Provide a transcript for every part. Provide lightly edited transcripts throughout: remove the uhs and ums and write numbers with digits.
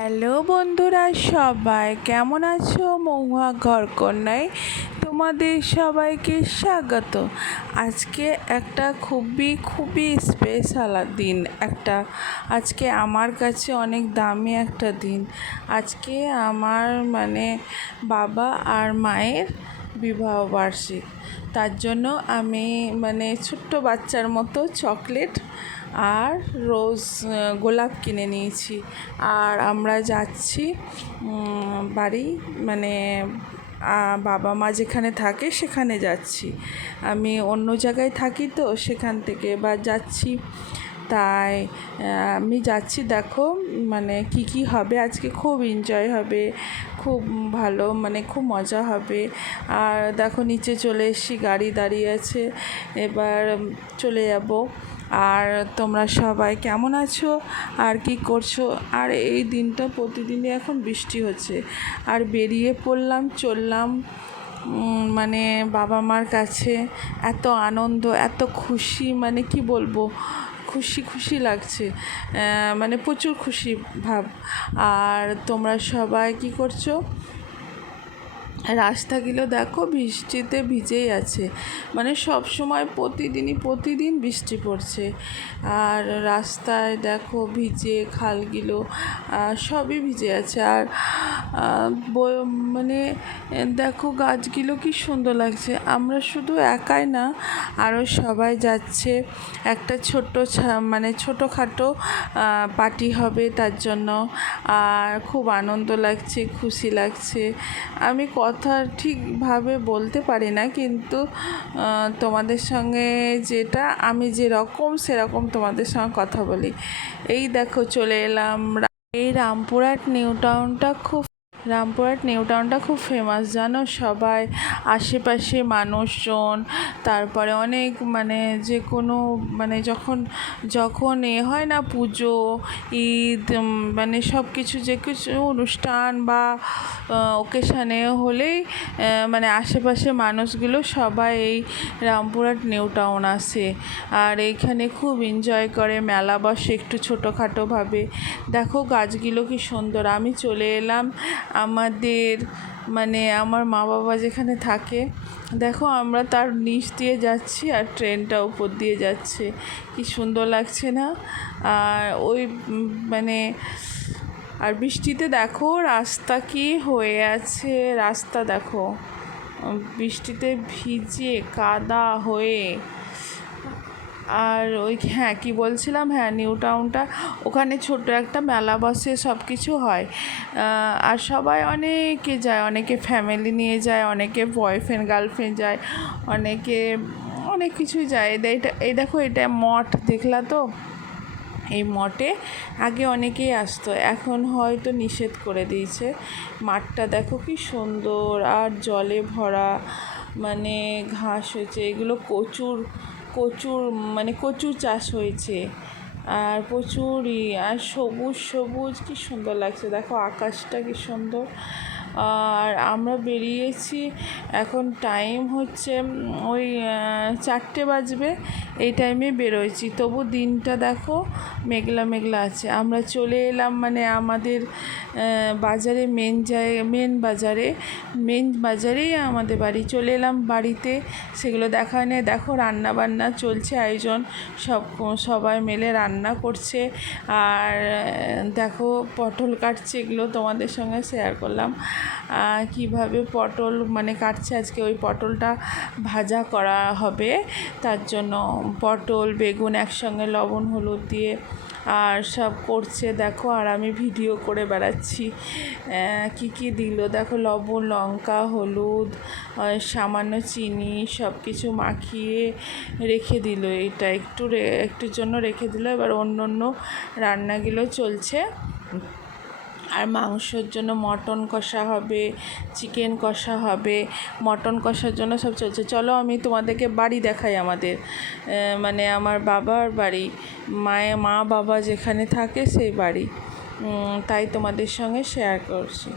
Hello বন্ধুরা, সবাই কেমন আছো? মহুয়া ঘরকন্যায় তোমাদের সবাইকে স্বাগত। আজকে একটা খুবই স্পেশাল দিন, আজকে আমার কাছে অনেক দামি একটা দিন। আজকে আমার বাবা আর মায়ের বিবাহ বার্ষিক। তার জন্য আমি ছোট্ট বাচ্চার মতো চকলেট আর গোলাপ কিনে নিয়েছি। আর আমরা যাচ্ছি বাড়ি, বাবা মা যেখানে থাকে সেখানে যাচ্ছি। আমি অন্য জায়গায় থাকি, তো সেখান থেকে এবার যাচ্ছি। তাই আমি যাচ্ছি। দেখো কি হবে আজকে, খুব এনজয় হবে, খুব ভালো, খুব মজা হবে। আর দেখো নিচে চলে এসেছি, গাড়ি দাঁড়িয়ে আছে, এবার চলে যাব। আর তোমরা সবাই কেমন আছো আর কি করছো? আর এই দিনটা প্রতিদিনই এখন বৃষ্টি হচ্ছে, আর বেরিয়ে পড়লাম, চললাম বাবা মার কাছে। এত আনন্দ, এত খুশি, কি বলবো, খুশি খুশি লাগছে, প্রচুর খুশি ভাব। আর তোমরা সবাই কি করছো? রাস্তাগুলো দেখো বৃষ্টিতে ভিজেই আছে, সব সময় প্রতিদিন বৃষ্টি পড়ছে। আর রাস্তায় দেখো ভিজে, খালগুলো সবই ভিজে আছে। আর দেখো গাছগুলো কি সুন্দর লাগছে। আমরা শুধু একাই না, আরও সবাই যাচ্ছে। একটা ছোটোখাটো পার্টি হবে তার জন্য। আর খুব আনন্দ লাগছে, খুশি লাগছে। আমি কথা ঠিকভাবে বলতে পারি না, কিন্তু তোমাদের সঙ্গে আমি যেরকম সেরকম তোমাদের সঙ্গে কথা বলি। এই দেখো চলে এলাম। এই রামপুরহাট নিউ টাউনটা খুব ফেমাস, জানো সবাই, আশেপাশে মানুষজন। তারপরে অনেক যে কোনো যখন হয় না, পুজো, ঈদ, সব কিছু, যে কিছু অনুষ্ঠান বা ওকেশানে হলেই আশেপাশে মানুষগুলো সবাই এই রামপুরহাট নিউ টাউন আসে। আর এইখানে খুব এনজয় করে, মেলা বসে একটু ছোটোখাটোভাবে। দেখো গাছগুলো কি সুন্দর। আমি চলে এলাম আমার মা বাবা যেখানে থাকে। দেখো আমরা তার নিচ দিয়ে যাচ্ছি, আর ট্রেনটা উপর দিয়ে যাচ্ছে, কি সুন্দর লাগছে না? আর আর বৃষ্টিতে দেখো রাস্তা কি হয়ে আছে, রাস্তা দেখো বৃষ্টিতে ভিজে কাদা হয়ে। আর কি বলছিলাম, নিউ টাউনটা, ওখানে ছোট একটা মেলা বসে, সব কিছু হয়। আর সবাই অনেকে যায়, অনেকে ফ্যামিলি নিয়ে যায়, অনেকে বয়ফ্রেন্ড গার্লফ্রেন্ড যায়, অনেকে অনেক কিছুই যায়। এই দেখো এটা মঠ, দেখলা তো? এই মঠে আগে অনেকেই আসতো, এখন হয়তো নিষেধ করে দিয়েছে। মাঠটা দেখো কি সুন্দর, আর জলে ভরা, ঘাস হয়েছে, এগুলো কচুর চাষ হয়েছে। আর প্রচুরই, আর সবুজ সবুজ, কি সুন্দর লাগছে। দেখো আকাশটা কি সুন্দর। আর আমরা বেরিয়েছি, এখন টাইম হচ্ছে ওই 4টে বাজবে, এই টাইমে বেরোয়েছি। তবু দিনটা দেখো মেঘলা মেঘলা আছে। আমরা চলে এলাম আমাদের বাজারে, মেন বাজারেই আমাদের বাড়ি। চলে এলাম বাড়িতে, সেগুলো দেখা নেই। দেখো রান্না বান্না চলছে, আয়োজন, সবাই মিলে রান্না করছে। আর দেখো পটল কাটছে, এগুলো তোমাদের সঙ্গে শেয়ার করলাম কিভাবে পটল কাটছে। আজকে ওই পটলটা ভাজা করা হবে, তার জন্য পটল বেগুন একসঙ্গে লবণ হলুদ দিয়ে আর সব করছে দেখো। আর আমি ভিডিও করে বেড়াচ্ছি কি দিল দেখো, লবণ, লঙ্কা, হলুদ, সামান্য চিনি, সব কিছু মাখিয়ে রেখে দিল। এটা একটুর জন্য রেখে দিল। এবার অন্য রান্নাগুলো চলছে। আর মাংসর জন্য মটন কষা হবে, চিকেন কষা হবে। মটন কষার জন্য সব চলছে। চলো আমি তোমাদেরকে বাড়ি দেখাই, আমাদের আমার বাবার বাড়ি, মা বাবা যেখানে থাকে সেই বাড়ি। তাই তোমাদের সঙ্গে শেয়ার করছি।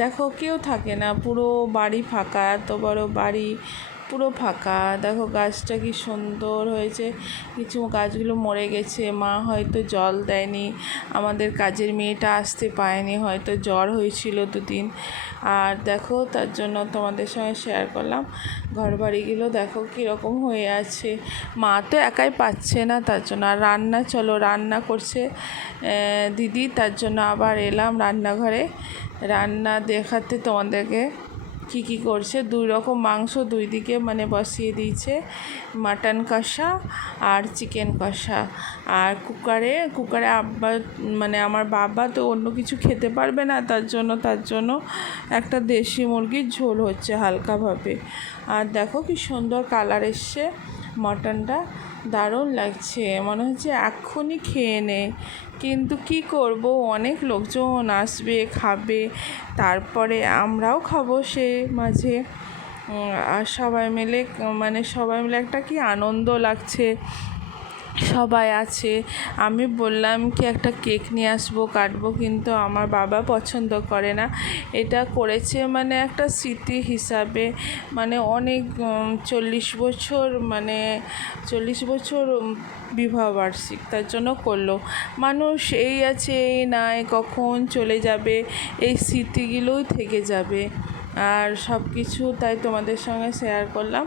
দেখো কেউ থাকে না, পুরো বাড়ি ফাঁকা, এত বড় বাড়ি, পুরো ফাঁকা। দেখো গাছটা কি সুন্দর হয়েছে, কিছু গাছগুলো মরে গেছে, মা হয়তো জল দেয়নি, আমাদের কাজের মেয়েটা আসতে পায়নি, হয়তো জ্বর হয়েছিল দুদিন। আর দেখো তার জন্য তোমাদের সঙ্গে শেয়ার করলাম। ঘর বাড়িগুলো দেখো কীরকম হয়ে আছে, মা তো একাই পাচ্ছে না, তার জন্য। আর রান্না, চলো রান্না করছে দিদি, তার জন্য আবার এলাম রান্নাঘরে রান্না দেখাতে তোমাদেরকে কী কী করছে। 2 রকম মাংস 2 দিকে মানে বসিয়ে দিয়েছে, মাটন কষা আর চিকেন কষা। আর কুকারে আব্বা মানে আমার বাবা তো অন্য কিছু খেতে পারবে না, তার জন্য একটা দেশি মুরগির ঝোল হচ্ছে হালকাভাবে। আর দেখো কি সুন্দর কালার এসছে, মটনটা দারুণ লাগছে, মনে হচ্ছে এক্ষুনি খেয়ে নে। কিন্তু কি করব, অনেক লোকজন আসবে খাবে, তারপরে আমরাও খাবো সে মাঝে। আর সবাই মিলে একটা কি আনন্দ লাগছে, সবাই আছে। আমি বললাম কি একটা কেক নিয়ে আসবো, কাটবো, কিন্তু আমার বাবা পছন্দ করে না। এটা করেছে মানে একটা স্মৃতি হিসাবে, মানে অনেক 40 বছর, মানে 40 বছর বিবাহবার্ষিক, তার জন্য করলো। মানুষ এই আছে এই নাই, কখন চলে যাবে, এই স্মৃতিগুলোই থেকে যাবে। আর সব কিছু তাই তোমাদের সঙ্গে শেয়ার করলাম।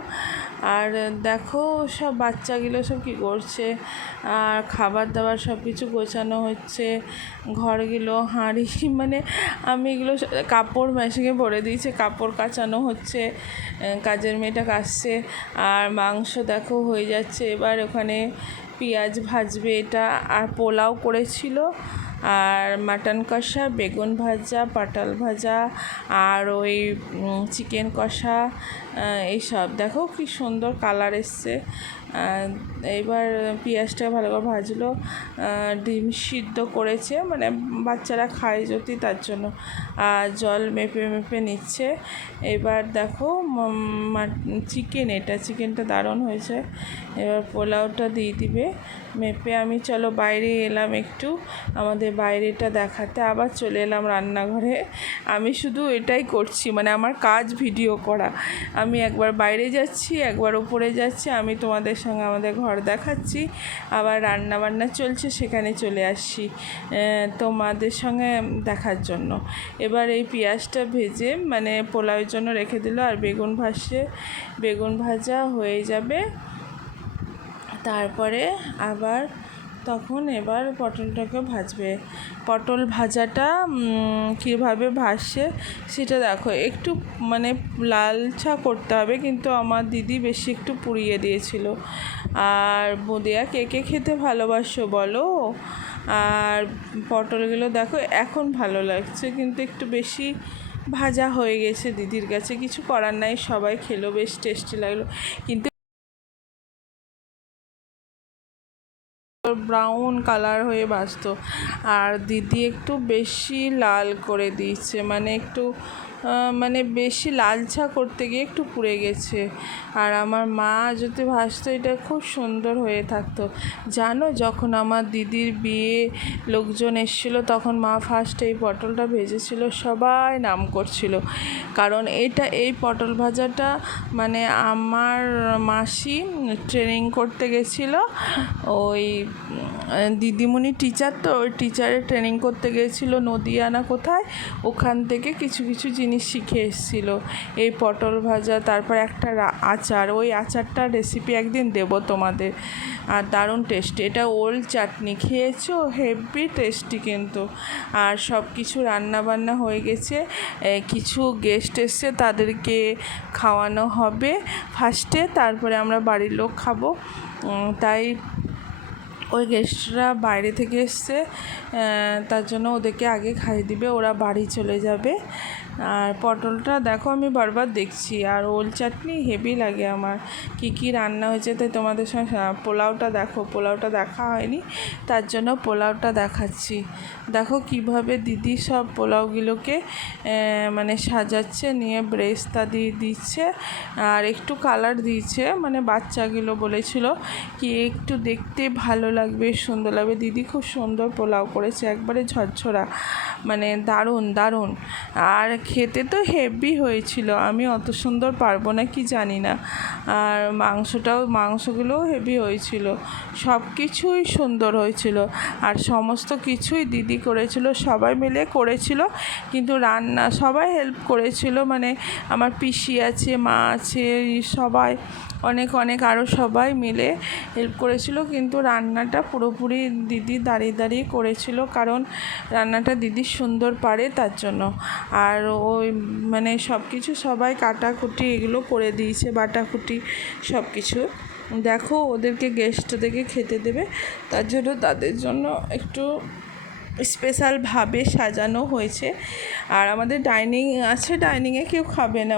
আর দেখো সব বাচ্চাগুলো সব কী করছে, আর খাবার দাবার সব কিছু গোছানো হচ্ছে, ঘরগুলো হাঁড়ি মানে আমি এগুলো কাপড় মেশিনে ভরে দিয়েছে, কাপড় কাচানো হচ্ছে, কাজের মেয়েটা কাচছে। আর মাংস দেখো হয়ে যাচ্ছে, এবার ওখানে পেঁয়াজ ভাজবে এটা। আর পোলাও করেছিল, আর মাটন কষা, বেগুন ভাজা, পটল ভাজা, আর ওই চিকেন কষা, এইসব। দেখো কি সুন্দর কালার এসছে। এইবার পেঁয়াজটা ভালো করে ভাজলো, ডিম সিদ্ধ করেছে, মানে বাচ্চারা খায় যদি তার জন্য। আর জল মেপে মেপে নিচ্ছে। এবার দেখো চিকেনটা দারুণ হয়েছে। এবার পোলাওটা দিয়ে দিবে মেপে। আমি চলো বাইরে এলাম একটু আমাদের বাইরেটা দেখাতে, আবার চলে এলাম রান্নাঘরে। আমি শুধু এটাই করছি, মানে আমার কাজ ভিডিও করা। আমি একবার বাইরে যাচ্ছি, একবার উপরে যাচ্ছি, আমি তোমাদের সঙ্গে আমাদের ঘর দেখাচ্ছি, আবার রান্না বান্না চলছে সেখানে চলে আসছি তোমাদের সঙ্গে দেখার জন্য। এবার এই পেঁয়াজটা ভেজে মানে পোলাওয়ের জন্য রেখে দিল, আর বেগুন ভাজা হয়ে যাবে, তারপরে আবার এবার পটলটাকে ভাজবে। পটল ভাজাটা কীভাবে ভাজছে সেটা দেখো, একটু মানে লালচা করতে হবে, কিন্তু আমার দিদি বেশি একটু পুড়িয়ে দিয়েছিল। আর বোঁদিয়া কে কে খেতে ভালোবাসো বলো। আর পটলগুলো দেখো এখন ভালো লাগছে, কিন্তু একটু বেশি ভাজা হয়ে গেছে দিদির কাছে, কিছু করার নাই, সবাই খেলো, বেশ টেস্টি লাগলো। কিন্তু ব্রাউন কালার হয়ে ভাজতো, আর দিদি একটু বেশি লাল করে দিয়েছে, মানে একটু বেশি লালচা করতে গিয়ে একটু পুড়ে গেছে। আর আমার মা যদি ভাজতো এটা খুব সুন্দর হয়ে থাকতো। জানো, যখন আমার দিদির বিয়ে লোকজন এসেছিলো, তখন মা ফার্স্ট এই পটলটা ভেজেছিল, সবাই নাম করছিল, কারণ এই পটল ভাজাটা মানে আমার মাসি ট্রেনিং করতে গেছিলো, ওই দিদিমণি টিচার, তো ওই টিচারের ট্রেনিং করতে গিয়েছিলো নদিয়া না কোথায়, ওখান থেকে কিছু কিছু জিনিস শিখে এসেছিলো, এই পটল ভাজা। তারপর একটা আচার, ওই আচারটার রেসিপি একদিন দেবো তোমাদের, আর দারুণ টেস্টি। এটা ওল চাটনি, খেয়েছো? হেভি টেস্টি কিন্তু। আর সব কিছু রান্নাবান্না হয়ে গেছে, কিছু গেস্ট এসছে, তাদেরকে খাওয়ানো হবে ফার্স্টে, তারপরে আমরা বাড়ির লোক খাবো। তাই ওই গেস্টরা বাইরে থেকে এসছে, তার জন্য ওদেরকে আগে খাইয়ে দিবে, ওরা বাড়ি চলে যাবে। আর পটলটা দেখো আমি বারবার দেখছি, আর ওল চাটনি হেভি লাগে আমার। কি রান্না হয়েছে তাই তোমাদের সঙ্গে। পোলাওটা দেখা হয়নি, তার জন্য পোলাওটা দেখাচ্ছি। দেখো কিভাবে দিদি সব পোলাওগুলোকে মানে সাজাচ্ছে, নিয়ে ব্রেস্তা দিয়ে দিচ্ছে, আর একটু কালার দিয়েছে, মানে বাচ্চাগুলো বলেছিল কি একটু দেখতে ভালো লাগবে, সুন্দর লাগবে। দিদি খুব সুন্দর পোলাও করেছে, একবারে ঝরঝরা, মানে দারুণ দারুণ। আর খেতে তো হেভি হয়েছিল, আমি অত সুন্দর পারবো না কি জানি না। আর মাংসগুলোও হেভি হয়েছিল, সব কিছুই সুন্দর হয়েছিল। আর সমস্ত কিছুই দিদি করেছিল, সবাই মিলে করেছিল। কিন্তু রান্না সবাই হেল্প করেছিল, মানে আমার পিসি আছে, মা আছে, সবাই অনেক অনেক আরও সবাই মিলে হেল্প করেছিল। কিন্তু রান্নাটা পুরোপুরি দিদি দাঁড়িয়ে দাঁড়িয়ে করেছিল, কারণ রান্নাটা দিদি সুন্দর পারে তার জন্য। আর ওই মানে সব কিছু সবাই কাটাকুটি এগুলো করে দিয়েছে, বাটাকুটি সব কিছু। দেখো ওদেরকে গেস্টদেরকে খেতে দেবে, তার জন্য তাদের জন্য একটু স্পেশালভাবে সাজানো হয়েছে। আর আমাদের ডাইনিং আছে, ডাইনিংয়ে কেউ খাবে না,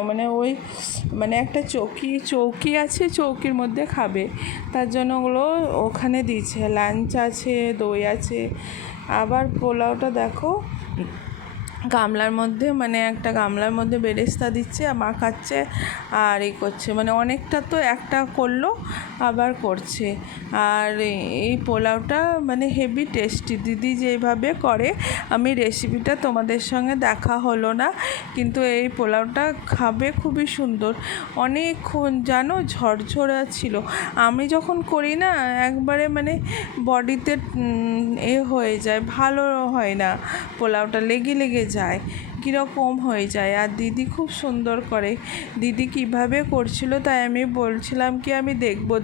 মানে একটা চৌকি আছে, চৌকির মধ্যে খাবে, তার জন্য ওগুলো ওখানে দিয়েছে। লাঞ্চ আছে, দই আছে। আবার পোলাওটা দেখো গামলার মধ্যে, মানে একটা গামলার মধ্যে বেরেস্তা দিচ্ছে, মাখাচ্ছে আর করছে, মানে অনেকটা তো একটা করলো আবার করছে। আর এই পোলাওটা মানে হেভি টেস্টি, দিদি যেভাবে করে, আমি রেসিপিটা তোমাদের সঙ্গে দেখা হলো না, কিন্তু এই পোলাওটা খাবে খুবই সুন্দর, অনেকক্ষণ জানো ঝরঝরা ছিল। আমি যখন করি না একবারে মানে বডিতে হয়ে যায়, ভালো হয় না, পোলাওটা লেগে লেগে যায়, কীরকম হয়ে যায়। আর দিদি খুব সুন্দর করে, দিদি কিভাবে করছিল, তাই আমি বলছিলাম কি আমি দেখবো,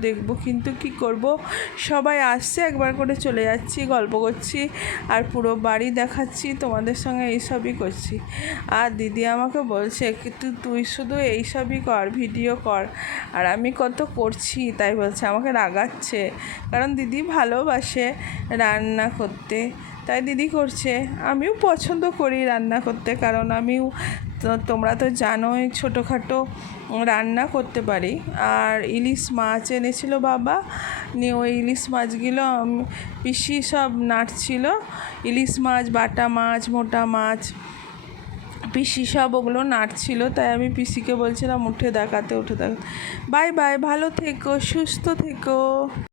কিন্তু কি করব, সবাই আসছে, একবার করে চলে যাচ্ছি, গল্প করছি আর পুরো বাড়ি দেখাচ্ছি তোমাদের সঙ্গে, এইসবই করছি। আর দিদি আমাকে বলছে কিন্তু তুই শুধু এইসবই কর, ভিডিও কর। আর আমি কত করছি তাই বলছে, আমাকে রাগাচ্ছে, কারণ দিদি ভালোবাসে রান্না করতে, তাই দিদি করছে। আমিও পছন্দ করি রান্না করতে, কারণ আমিও তোমরা তো জানোই ছোটোখাটো রান্না করতে পারি। আর ইলিশ মাছ এনেছিল বাবা, নিয়ে ওই ইলিশ মাছগুলো পিসি সব নাড়ছিল, ইলিশ মাছ, বাটা মাছ, মোটা মাছ, পিসি সব ওগুলো নাড়ছিল, তাই আমি পিসিকে বলছিলাম উঠে দেখাতে। বাই বাই, ভালো থেকো, সুস্থ থেকো।